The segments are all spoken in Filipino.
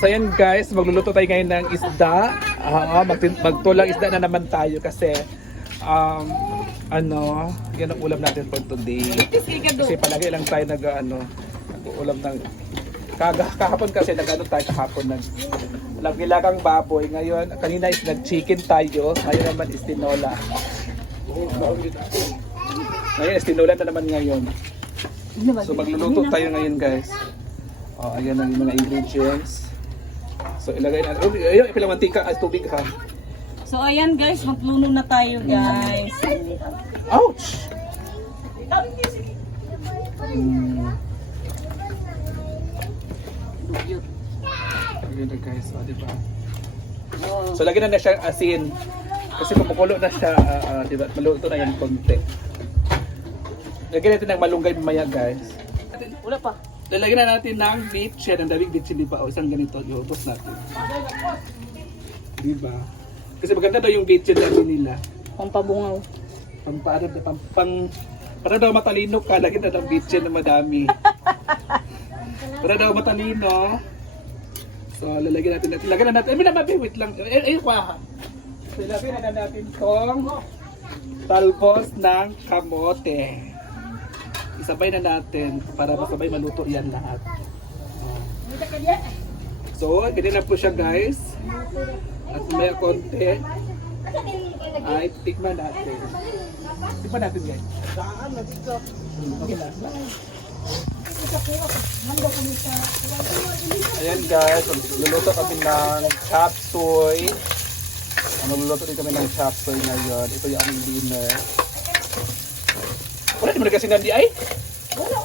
So yan guys, magluluto tayo ngayon ng isda. Magtulang isda na naman tayo kasi yan ang ulam natin for today. Kasi palagi lang tayo nag-ulam ng kahapon kasi tayo kahapon nagnilagang baboy. Ngayon, kanina is nag-chicken tayo. Ngayon naman is tinola. Ngayon is tinola na naman ngayon. So magluluto tayo ngayon guys. Ayan ang mga ingredients. So ilagay natin. Ayun, ipilang mantika at tubig ha. So ayan guys, magluno na tayo guys. Ouch! Ayan na guys, diba? So lagyan na siya asin. Kasi kumukulo na siya, diba? Maluto na yan konti. Lagyan natin ng malunggay mamaya guys. Wala pa. Lalagyan na natin ng bitchin, ang daming bitchin, di ba? O isang ganito, iubos natin. Di ba? Kasi maganda daw yung bitchin natin nila. Pampabungaw. Para daw matalino ka, lagyan na ng bitchin na madami. Para daw matalino. So, lalagyan natin. Lagyan na natin. Wait lang. Ayun pa. So, lagyan na natin itong talbos ng kamote. Isabay na natin para masabay maluto yan lahat. So, ganyan na po siya guys. At may konti ay tikman natin. Tikman natin guys. Okay na. Ayan guys, luluto kami ng chop suey. Magluluto din kami ng chop suey ngayon. Ito yung aming dinner. Wala naman kasi nandi ay? Wala.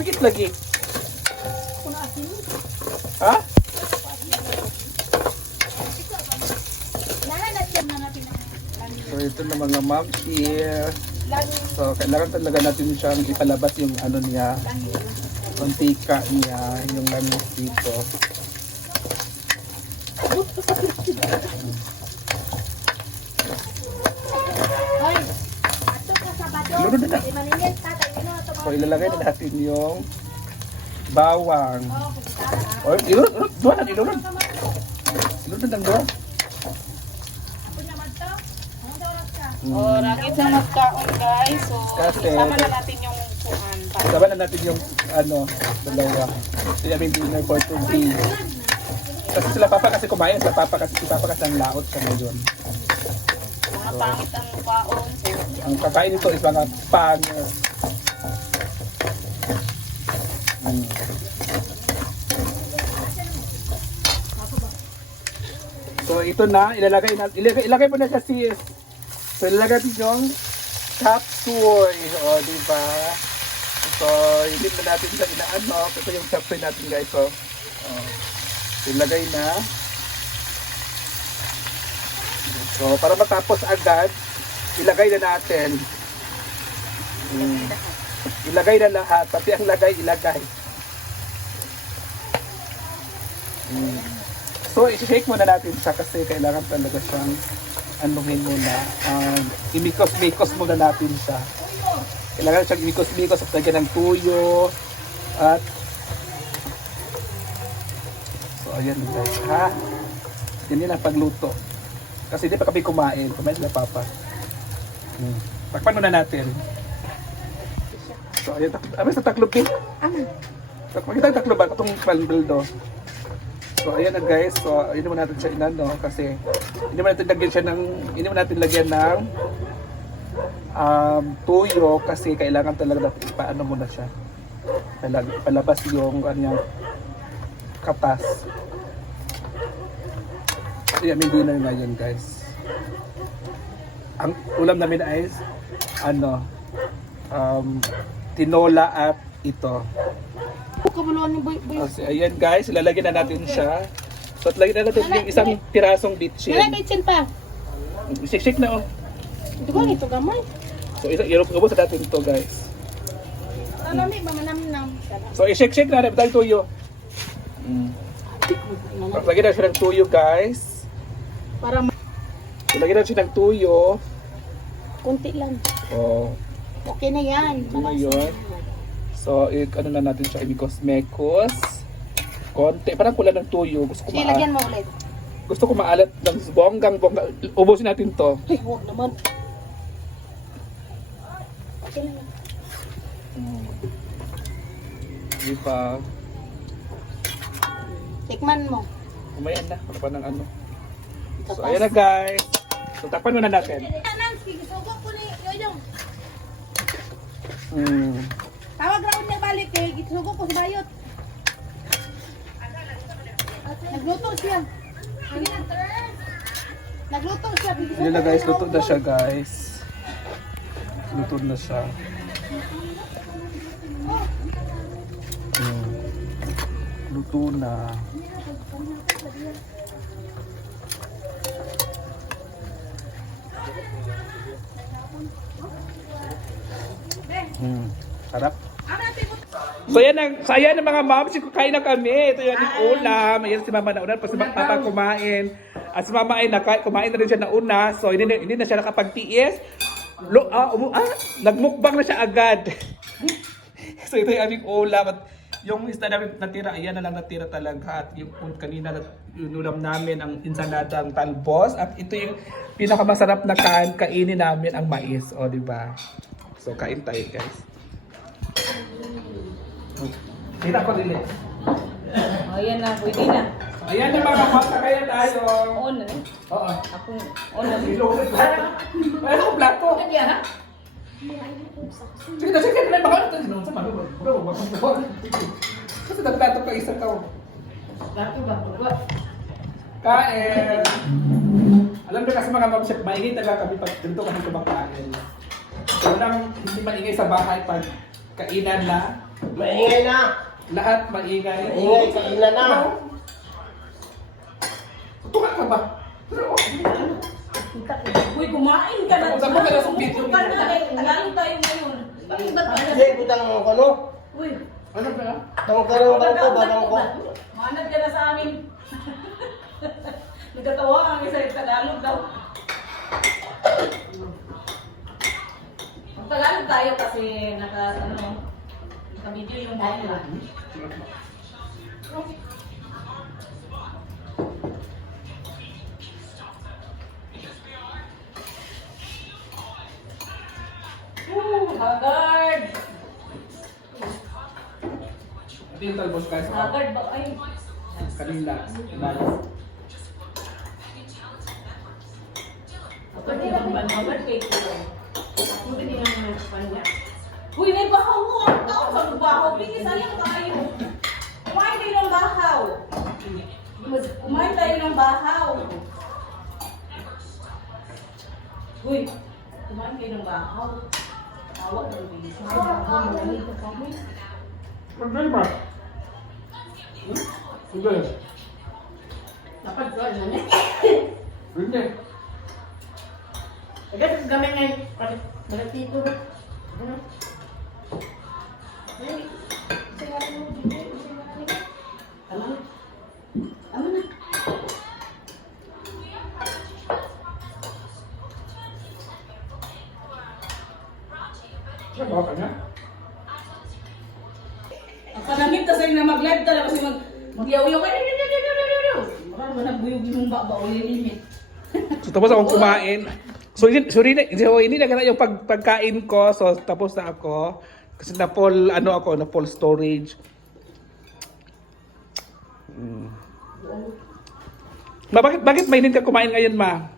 Bigit lagi. Ha? So ito na mga ma'am here. So kailangan talaga natin siyang ipalabas yung ano niya. Mantika niya, yung langis dito. So ilalagay na natin yung bawang. O, ilunod ng doon. Rakit na magkaon guys. So, Kasi, sama na natin yung kuhan. Sama na natin yung dalawa. So yung dinner for today. Kasi sila papa kasi kumain. Si papa kasi ang laot siya ngayon. Mga pangit ang mukhaon. Ang kakain nito is mga pangit. So ito na, ilagay mo na siya sis. So ilalagay natin yung chop suey. O, diba? So, hindi na natin siya inaano. Ito yung chop suey natin guys. So, ilagay na. So, para matapos agad, ilagay na natin. Ilagay na lahat. Pati ang ilagay. So, i-shake muna natin siya kasi kailangan talaga siyang anuhin muna. Imikos-mikos muna natin siya. Kailangan siyang imikos-mikos at lagyan ng tuyo. At so, ayan guys ha. Ganyan ang pagluto. Kasi hindi pa kami kumain. Kumain sila papa. Takpan muna natin. So, ayan. Abis na taklob eh. Makita ang taklob ba? Itong palbildo. So ayan na guys, so hindi mo natin siya inano kasi hindi mo natin lagyan ng tuyo kasi kailangan talaga natin paano muna siya. Palabas yung kanyang katas. So yan, may dinner ngayon guys. Ang ulam namin ay tinola at ito. Kasi ayan guys, ilalagyan na natin siya. So at lagyan na natin yung isang pirasong bitchin. Wala bitchin pa. Shake na Ito ba ito gamay? So ubos natin ito guys. Nami mamanam-nam. So i-shake na natin tuyo. Lagyan na siya ng tuyo guys. Para lagyan na siya ng tuyo. kunti lang. Oh. Okay na yan. Ito na yun. So, ano na natin siya, imikos-mekos. Konti, parang kulang ng tuyo. Gusto ko Sige, lagyan mo ulit. Gusto ko maalat ng bonggang bongga. Ubusin natin to. Ay, huwag naman. Di ba? Tikman mo. Umayan na. Ano pa ng ano. So, ayan na guys. So, takpan muna natin. Tawag raon niya balik eh. Gisugo ko sa bayot. Nagluto siya. Nagluto siya. Yun na guys. Luto na siya guys. Luto na siya. Luto na. Harap. So yan ang saya ng mga moms, kain na kami. Ito yan yung ulam. Ayan si mama na una, tapos si papa kumain. At si mama ay kumain na rin siya na una. So hindi na siya nakapagtiis. Nagmukbang na siya agad. So ito yung aming ulam. At yung isda namin natira, ayan na lang natira talaga. At yung kanina yung ulam namin, ang ensaladang talbos. At ito yung pinakamasarap na kainin namin, ang mais. O, diba? So kain tayo guys. Kita ko din eh. O, yan na. Pwede na. Ayan na mga kapatid, kaya tayo. On na. Oo. Ako, on na. Ilong na. Ay, ako plato. Kaya ha? Sige na, sige na. Baka ito. Sinunod sa maluwag. Kasi nagplato ka isang tao. Plato ba? Kain. Alam niyo kasi mga mamsyak, maingay talaga kami pag dito kami kumakain. So, walang hindi maingay sa bahay pag kainan na. Maingay na! Lahat maingay. Maingay, kainan na! Tuka ka ba? Uy, kumain ka na. Tapos ka na sa video. Tagalog tayo ngayon. Kasi butang ang ano? Uy, Ano ba? Tawag ka ng bangko, batang ko. manad ka na sa amin. Nagkatawa kami sa Tagalog daw. Tagalog tayo kasi naka-video yung mga. Haggard! Ito yung talbos guys. Haggard ba? Ay, Kanila. haggard kay Kuya. Uy, may bahaw mo! Ang tao sa bahaw. Bilis, ayun tayo. Kumain tayo ng bahaw. Kumain tayo ng bahaw. Uy, kumain tayo ng bahaw. Tawag ng bilis. Pagdali ba? Hindi. Dapat doon na niya. Hindi. Agad gamay ngayon. Malatito na. Ano? Tama na. Tama na. Ano ba ka niya? Ang kanangit kasi na mag-live talaga kasi mag-yaw-yaw kayo. Parang nagbuyog yung baba o yung limit. So tapos akong kumain. So hindi na ganun yung pagkain ko. So tapos na ako. Kasi na full storage. Ma, bakit mainit ka kumain ngayon, ma?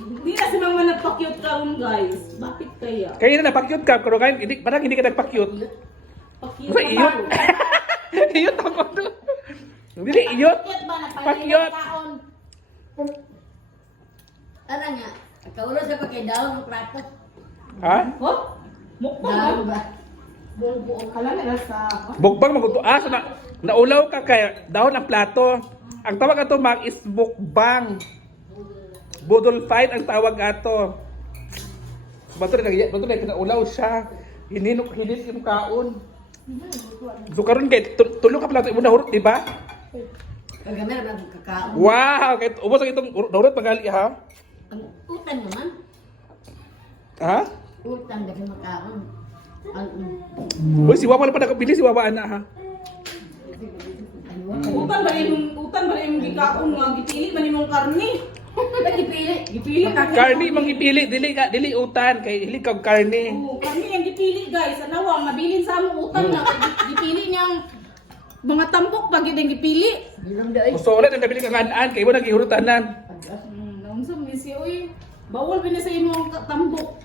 Hindi na si mga nagpa-cute karon guys. Bakit kaya? Kaya na napakyut ka, pero ngayon, parang hindi ka nagpakyut. Pa-cute Ba, iyot? Iyot ako doon. Hindi, iyot. Pakyut. Tara nga. Kaulo sa pagkidaw ng plato. Ha? Oh? Mukbang Daw ba? ba? Buong kala na sa... Bukbang maguto. So naulaw ka kaya dahon ang plato. Ang tawag ato mag is mukbang. Budol fight ang tawag ato. Bato na kinaulaw siya. Hininok yung kaon. So karon kay tulo ka plato imo nahurot, di ba? Kagamera ba ang kakao? Wow, kay ubos ang itong nahurot pagali ha. Ang utang naman. Ha? Utang dahil makaon. Ang Uy, si Wawa na pa nakabili si Wawa ana ha. ano Utan ba yung gikaon nga gipili man imong karni. Gipili. Gipili ka. Karni mang ipili, dili utan kay dili kag karni. Oo, karni ang gipili guys. Anawang mabilin sa among utan nga gipili niyang mga tampok pag yung gipili. Bilong dai. Gusto ulit ang nabili kang an kay mo nagihurutanan. Naunsa mi siya oy. Bawal pa sa imong tambok.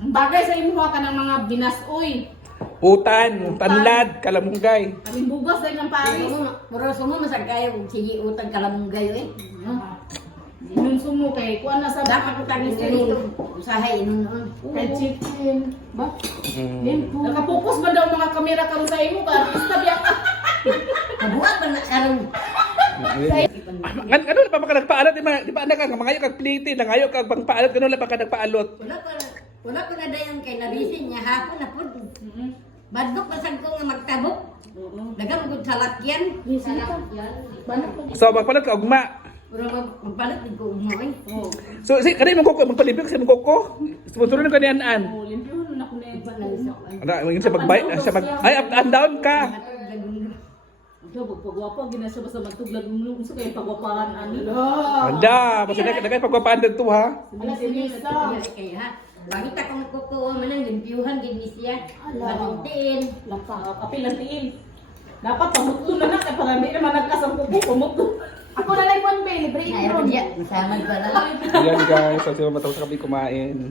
Ang bagay sa imo ka ng mga binasoy. Utan, tanlad, kalamunggay. Kaming bugas dahil ng Paris. Mura sumo masag kayo kung sige utang kalamunggay eh. Inun sumo kay kuan na sa Dapat ko tagis dito. Usahay inon noon. Fried chicken. Ba? Mm. Nakapokus ba daw mga kamera karon sa imo ka? Artista biya ka. Kabuhat ba na karon? Ano pa maka nagpaalot di ba anak ka mangayo kag plate lang ayo kag pangpaalot kuno lang pa ka nagpaalot. Wala ko na dayon kay nabisin niya hapon na pud. Badok basag ko nga magtabok. Dagang gud sa lakyan. So magpalot ka ugma. Puro magpalit din ko mo eh. Oh. So si kanay mong koko magpalipik sa mong koko. Sponsor na kanian an. Oh, limpyo na ko na. Ana mangin sa magbay sa mag ay up and down ka. Ito pagpagwapa ginasa basta magtuglag mo unsa kay pagwapahan ano. Anda, basta na dagay pagpapaan dito ha. Kaya ha. Bakit akong kuko manang limpyuhan gid ni siya. Balutin. Apil ang tiil. Dapat pamutlo na na kay para di naman nagkasang kuko pamutlo. Ako na lang 1 bay libre Ay, ron. dia, masama pala. Ayan guys, so sila matapos kami kumain.